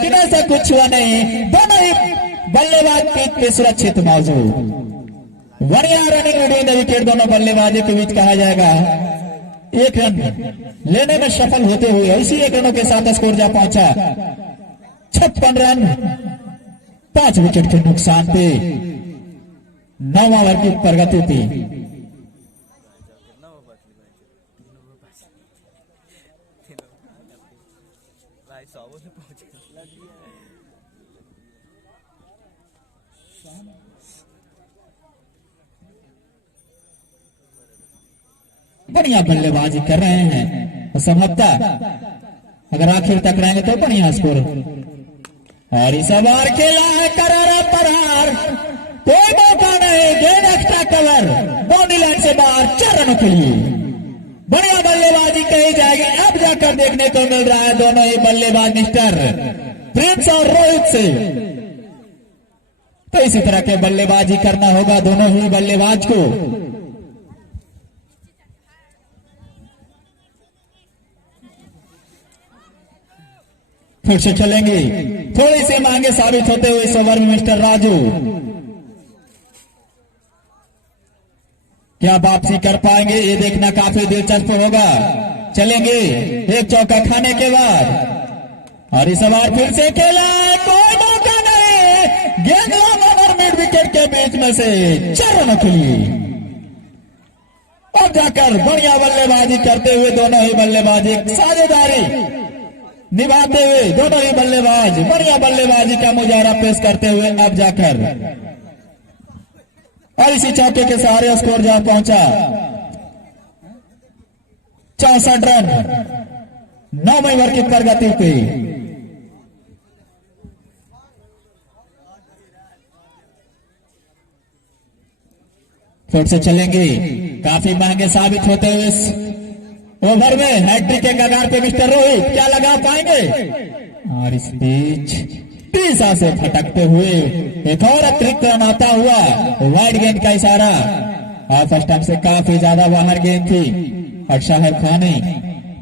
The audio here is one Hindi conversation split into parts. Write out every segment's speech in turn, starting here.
लेकिन ऐसा कुछ हुआ नहीं, दोनों ही बल्लेबाज पीठ पे सुरक्षित मौजूद। बढ़िया रनिंग विद विकेट दोनों बल्लेबाजों के बीच कहा जाएगा। एक रन लेने में सफल होते हुए इसी एक रनों के साथ स्कोर जा पहुंचा 56 रन 5 विकेट के नुकसान पे 9 ओवर की प्रगति थी। बढ़िया बल्लेबाजी कर रहे हैं तो संभवतः अगर आखिर तक रहेंगे तो बढ़िया स्कोर। और इस बार खेला है करारा प्रहार, कोई मौका नहीं, गेंद एक्स्ट्रा कवर, बाउंड्री लाइन से बाहर 4 रनों के लिए। बढ़िया बल्लेबाजी कही जाएगी। अब जाकर देखने को मिल रहा है दोनों ही बल्लेबाज मिस्टर प्रिंस और रोहित से। तो इसी तरह के बल्लेबाजी करना होगा दोनों ही बल्लेबाज को। फिर से चलेंगे, थोड़ी सी महंगे साबित होते हुए इस ओवर में मिस्टर राजू। क्या वापसी कर पाएंगे, ये देखना काफी दिलचस्प होगा। चलेंगे एक चौका खाने के बाद। और इस बार फिर से खेला, कोई मौका नहीं, गेंद और मिड विकेट के बीच में से 4 रनों के लिए। अब जाकर बढ़िया बल्लेबाजी करते हुए दोनों ही बल्लेबाज एक साझेदारी निभाते हुए दोनों ही बल्लेबाज बढ़िया बल्लेबाजी का मुजाहरा पेश करते हुए अब जाकर और इसी चौके के सहारे स्कोर जहां पहुंचा 64 रन 9 ओवर की प्रगति पे। फिर से चलेंगे, काफी महंगे साबित होते हुए इस ओवर में हैट्रिक के कगार पे मिस्टर रोहित क्या लगा पाएंगे। और इस बीच तीसरा से फटकते हुए एक और अतिरिक्त रन आता हुआ, वाइड गेंद का इशारा। और फर्स्ट टाइम से काफी ज्यादा बाहर गेंद थी और शाहिद खान ने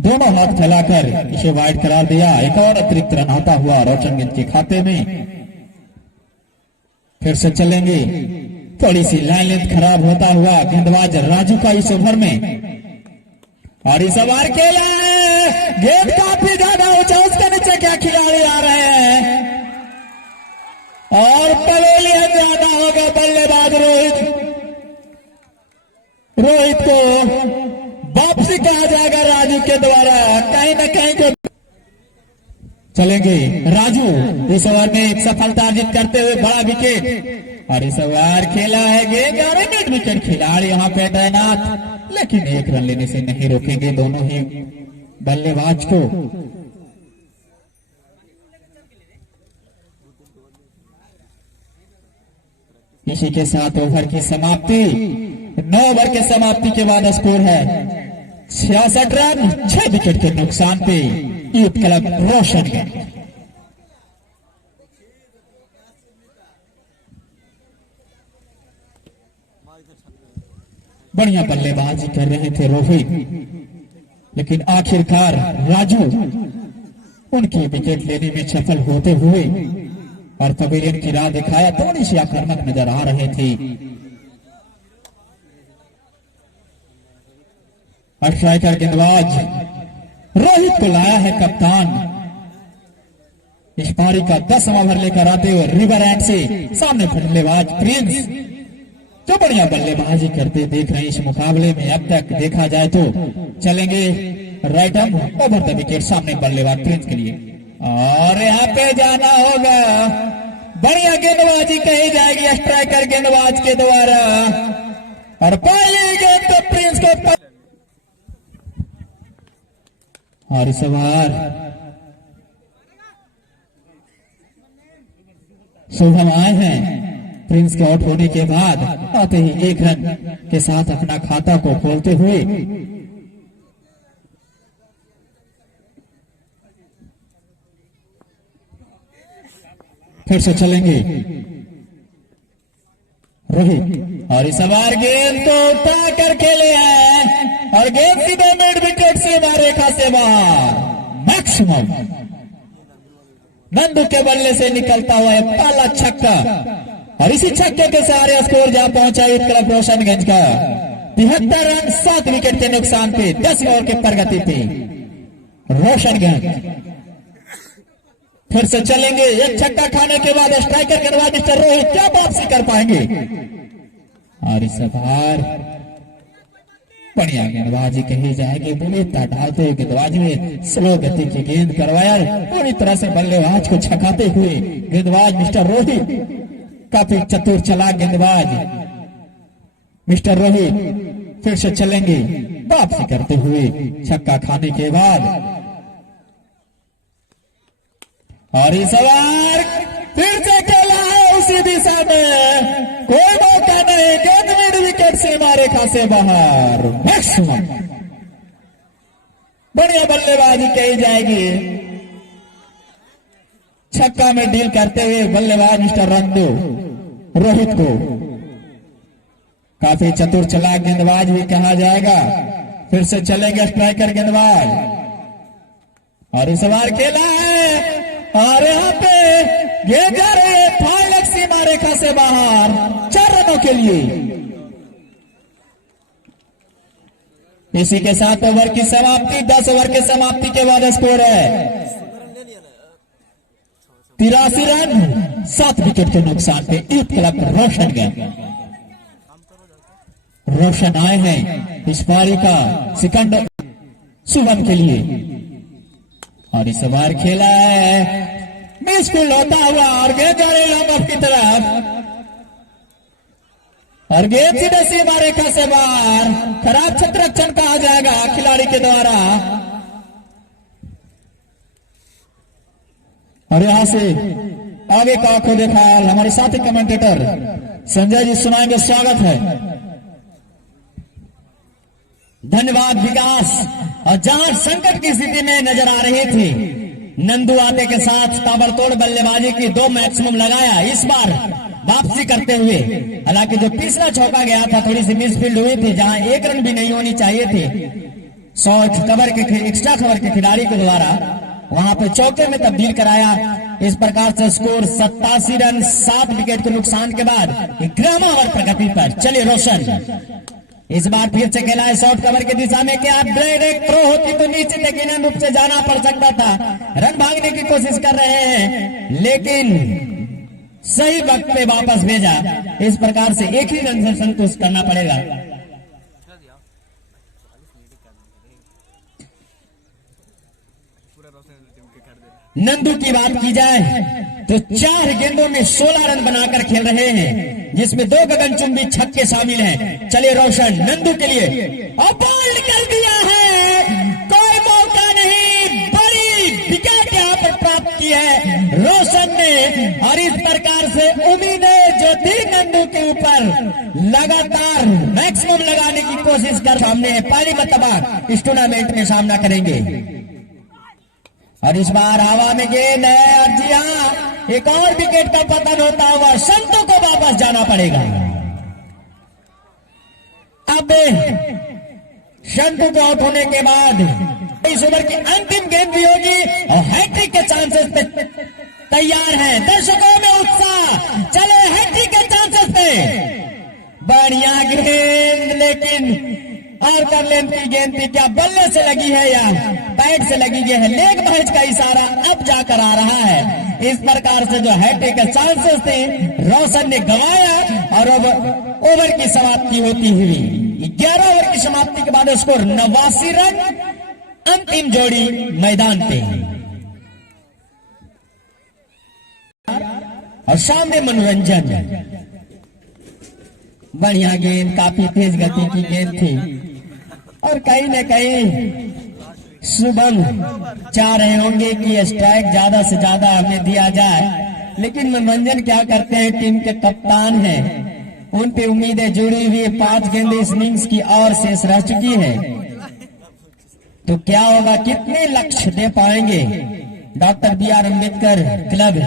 दोनों हाथ फैलाकर इसे वाइड करार दिया। एक और अतिरिक्त रन आता हुआ रोशन गेंद के खाते में। फिर से चलेंगे, थोड़ी सी लाइन लेंथ खराब होता हुआ गेंदबाज राजू का इस ओवर में। और इस बार खेला है, गेंद काफी ज्यादा ऊंचा, उसके नीचे क्या खिलाड़ी आ रहे हैं और पवेलियन ज्यादा होगा। बल्लेबाज रोहित को वापसी कहा जाएगा राजू के द्वारा, कहीं न कहीं को चलेंगे। राजू इस ओवर में एक सफलता अर्जित करते हुए बड़ा विकेट। और इस ओवर खेला है गेंद और मिड विकेट खिलाड़ी यहां पे तैनात, लेकिन एक रन लेने से नहीं रोकेंगे दोनों ही बल्लेबाज को। इसी के साथ ओवर की समाप्ति, 9 ओवर के समाप्ति के बाद स्कोर है 66 रन 6 विकेट के नुकसान पे यूथ क्लब रोशन गेंद। बढ़िया बल्लेबाजी कर रहे थे रोहित, लेकिन आखिरकार राजू उनकी विकेट लेने में सफल होते हुए और पवेलियन की राह दिखाया। थोड़ी सी आक्रामक नजर आ रहे थे। और स्ट्राइकर गेंदबाज रोहित को लाया है कप्तान। इस पारी का 10वां ओवर लेकर आते हुए रिवर एंड से सामने बल्लेबाज प्रिंस जो बढ़िया बल्लेबाजी करते देख रहे हैं इस मुकाबले में। अब तक देखा जाए तो चलेंगे right arm over the wicket, सामने बल्लेबाज प्रिंस के लिए। और यहाँ पे जाना होगा, बढ़िया गेंदबाजी कही जाएगी स्ट्राइकर गेंदबाज के द्वारा। और पहली गेंद तो प्रिंस को और इस बार शुभम आए हैं प्रिंस के आउट होने के बाद, आते ही 1 रन के साथ अपना खाता को खोलते हुए। फिर से चलेंगे रोहित। और इस बार गेंद को उठा कर खेले हैं और गेंद सीधे मिड विकेट से रेखा से बाहर। मैक्सिमम नंदू के बल्ले से निकलता हुआ है पहला छक्का और इसी छक्के के सहारे स्कोर जहां पहुंचा ईद क्लब रोशनगंज का 73 रन 7 विकेट के नुकसान पे 10 ओवर के प्रगति पे रोशनगंज फिर से चलेंगे। एक छक्का खाने के बाद स्ट्राइकर के बाद मिस्टर रोहित क्या वापसी कर पाएंगे और इस बार बढ़िया गेंदबाजी कही जाएगी। बुलेट डालते हुए गेंदबाजी में स्लो गति की गेंद करवाया पूरी तरह से बल्लेबाज को छकाते हुए गेंदबाज मिस्टर रोहित काफी चतुर चालाक गेंदबाज मिस्टर रोहित फिर से चलेंगे वापसी करते हुए छक्का खाने के बाद और इस बार फिर से खेला है उसी दिशा में कोई मौका नहीं। गेंद मिड विकेट सीमा रेखा से बाहर मैक्सिमम बढ़िया बल्लेबाजी कही जाएगी। छक्का में डील करते हुए बल्लेबाज मिस्टर रंदू रोहित को काफी चतुर चालाक गेंदबाज भी कहा जाएगा। फिर से चलेंगे स्ट्राइकर गेंदबाज और इस बार खेला है और यहाँ पे गेंद जा रही है फाइल सीमा रेखा से बाहर 4 रनों के लिए। इसी के साथ ओवर की समाप्ति 10 ओवर की समाप्ति के बाद स्कोर है 83 रन 7 विकेट के नुकसान पे ईद क्लब रोशनगंज। रोशन आए हैं इस पारी का सेकंड सुबह के लिए और इस बार खेला है मिसफील्ड होता हुआ और गेंद जा रही लॉन्ग ऑफ की तरफ और गेंद सीधे सीमा रेखा से बाहर। खराब क्षेत्ररक्षण कहा जाएगा खिलाड़ी के द्वारा और यहां से आगे का आंखों देखा हमारे साथी कमेंटेटर संजय जी सुनाएंगे। स्वागत है। धन्यवाद विकास। और जहां संकट की स्थिति में नजर आ रही थी नंदू आते के साथ ताबड़तोड़ बल्लेबाजी की 2 मैक्सिमम लगाया। इस बार वापसी करते हुए हालांकि जो तीसरा चौका गया था थोड़ी सी मिसफील्ड हुई थी जहां 1 रन भी नहीं होनी चाहिए थी। शॉर्ट कवर के एक्स्ट्रा कवर के खिलाड़ी के द्वारा वहां पे चौके में तब्दील कराया। इस प्रकार से स्कोर 87 रन 7 विकेट के नुकसान के बाद 11वां ओवर प्रगति पर चले रोशन। इस बार फिर से खेला है शॉर्ट कवर की दिशा में क्या डायरेक्ट थ्रो होती तो नीचे यकीनन रूप से जाना पड़ सकता था। रन भागने की कोशिश कर रहे हैं लेकिन सही वक्त पे वापस भेजा। इस प्रकार से एक ही रन से संतुष्ट करना पड़ेगा। नंदू की बात की जाए तो 4 गेंदों में 16 रन बनाकर खेल रहे हैं जिसमें 2 गगनचुंबी छक्के शामिल हैं। चलिए रोशन नंदू के लिए और बॉल कर दिया है कोई मौका नहीं। बड़ी विकेट यहाँ पर प्राप्त की है रोशन ने और इस प्रकार से उम्मीदें जो थी नंदू के ऊपर लगातार मैक्सिमम लगाने की कोशिश कर सामने है। पहली मर्तबा इस टूर्नामेंट में सामना करेंगे और इस बार हवा में गेंद है और जी हाँ एक और विकेट का पतन होता हुआ संतों को वापस जाना पड़ेगा। अब संतों को आउट होने के बाद इस ओवर की अंतिम गेंद भी होगी और हैट्रिक के चांसेस पे तैयार हैं। दर्शकों में उत्साह चले हैट्रिक के चांसेस पे बढ़िया गेंद लेकिन और कर लेंथ की गेंद थी क्या बल्ले से लगी है या पैड से लगी है। लेग मैच का इशारा अब जाकर आ रहा है। इस प्रकार से जो हैट्रिक के चांसेस थे रोशन ने गंवाया और अब ओवर की समाप्ति होती हुई 11 ओवर की समाप्ति के बाद स्कोर 89 रन। अंतिम जोड़ी मैदान पे और सामने मनोरंजन। बढ़िया गेंद काफी तेज गति की गेंद थी और कहीं न कहीं शुभम चाह रहे होंगे कि स्ट्राइक ज्यादा से ज्यादा हमें दिया जाए लेकिन मनोरंजन क्या करते हैं टीम के कप्तान हैं उन पे उम्मीदें जुड़ी हुई। 5 गेंदें इस इनिंग्स की और शेष रह चुकी है तो क्या होगा कितने लक्ष्य दे पाएंगे डॉक्टर BR अम्बेडकर क्लब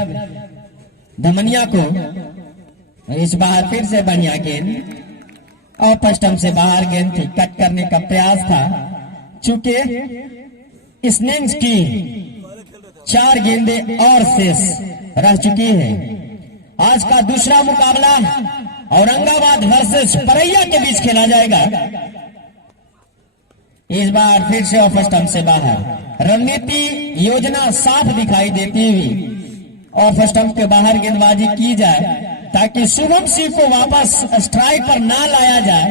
धमनिया को। इस बार फिर से बढ़िया गेंद और स्टंप से बाहर गेंद थी। कट करने का प्रयास था चूंकि इस इनिंग्स की 4 गेंदे और शेष रह चुकी है। आज का दूसरा मुकाबला औरंगाबाद वर्सेस परैया के बीच खेला जाएगा। इस बार फिर से ऑफ स्टंप से बाहर, रणनीति योजना साफ दिखाई देती हुई ऑफ स्टंप के बाहर गेंदबाजी की जाए ताकि शुभम सिंह को वापस स्ट्राइक पर ना लाया जाए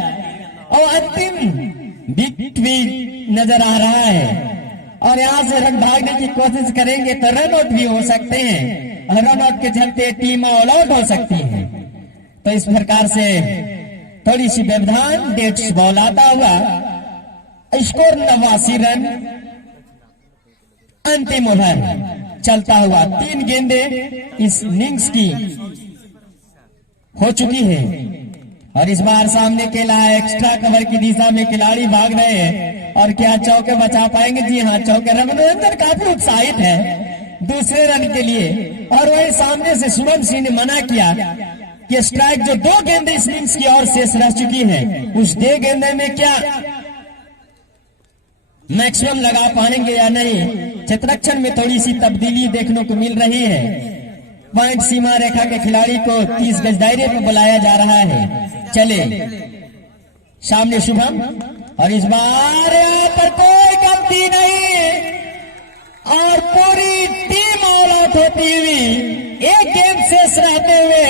और अंतिम विकेट भी नजर आ रहा है। और यहां से रन भागने की कोशिश करेंगे तो रन आउट भी हो सकते हैं और रन आउट के चलते टीम ऑल आउट हो सकती है। तो इस प्रकार से थोड़ी सी व्यवधान, डेट्स बॉल आता हुआ, स्कोर 89 रन, अंतिम ओवर चलता हुआ 3 गेंदे इस इनिंग्स की हो चुकी है। और इस बार सामने खेला है एक्स्ट्रा कवर की दिशा में खिलाड़ी भाग रहे हैं और क्या चौके बचा पाएंगे? जी हाँ, चौके। रघुनंदन काफी उत्साहित है दूसरे रन के लिए और वही सामने से शुभम सिंह ने मना किया कि स्ट्राइक जो 2 गेंदे इस इनिंग्स की और शेष रह चुकी है उस 2 गेंदे में क्या मैक्सिमम लगा पाएंगे या नहीं। क्षेत्ररक्षण में थोड़ी सी तब्दीली देखने को मिल रही है। पॉइंट सीमा रेखा के खिलाड़ी को 30 गज दायरे पर बुलाया जा रहा है। चले सामने शुभम और इस बार यहाँ पर कोई कमती नहीं और पूरी टीम ऑल आउट होती हुई 1 गेंद शेष रहते हुए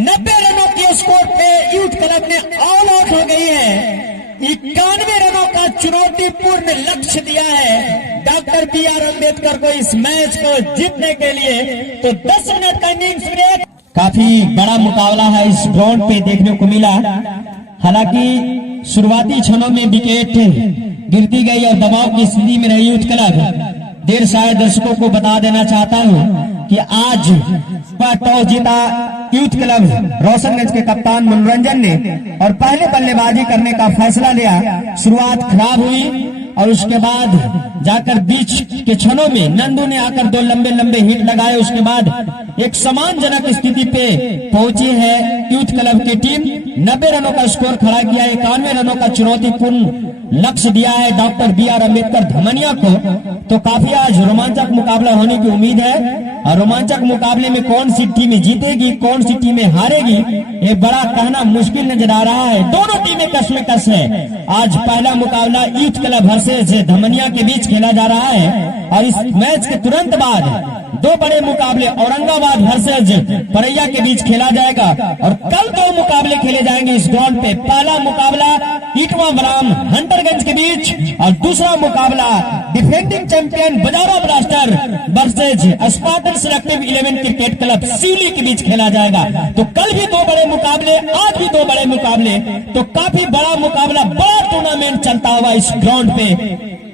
90 रनों के स्कोर पे यूथ क्लब ने ऑल आउट हो गई है। 91 रनों का चुनौतीपूर्ण लक्ष्य दिया है डॉक्टर B.R. अम्बेडकर को इस मैच को जीतने के लिए। तो 10 मिनट का इनिंग्स ब्रेक। काफी बड़ा मुकाबला है इस ग्राउंड पे देखने को मिला। हालांकि शुरुआती क्षणों में विकेट गिरती गई और दबाव की स्थिति में रही यूथ क्लब। देर शायद दर्शकों को बता देना चाहता हूं कि आज टॉस जीता यूथ क्लब रोशनगंज के कप्तान मनोरंजन ने और पहले बल्लेबाजी करने का फैसला लिया। शुरुआत खराब हुई और उसके बाद जाकर बीच के क्षणों में नंदू ने आकर 2 लंबे लंबे हिट लगाए। उसके बाद एक सम्मानजनक स्थिति पे पहुंची है यूथ क्लब की टीम। 90 रनों का स्कोर खड़ा किया, 91 रनों का चुनौतीपूर्ण लक्ष्य दिया है डॉक्टर B.R. अम्बेडकर धमनिया को। तो काफी आज रोमांचक मुकाबला होने की उम्मीद है और रोमांचक मुकाबले में कौन सी टीमें जीतेगी, कौन सी टीमें हारेगी, ये बड़ा कहना मुश्किल नजर आ रहा है। दोनों टीमें कस है। आज पहला मुकाबला यूथ क्लब वर्सेस धमनिया के बीच खेला जा रहा है और इस मैच के तुरंत बाद 2 बड़े मुकाबले औरंगाबाद वर्सेस परैया के बीच खेला जाएगा और कल 2 मुकाबले खेले जाएंगे इस ग्राउंड पे। पहला मुकाबला इटवा बराम हंटरगंज के बीच और दूसरा मुकाबला defending champion Bajara blaster versus Spartan selective 11 cricket club सिवली के बीच खेला जाएगा। तो कल भी 2 बड़े मुकाबले, आज भी 2 बड़े मुकाबले। तो काफी बड़ा मुकाबला, बड़ा टूर्नामेंट चलता हुआ इस ग्राउंड पे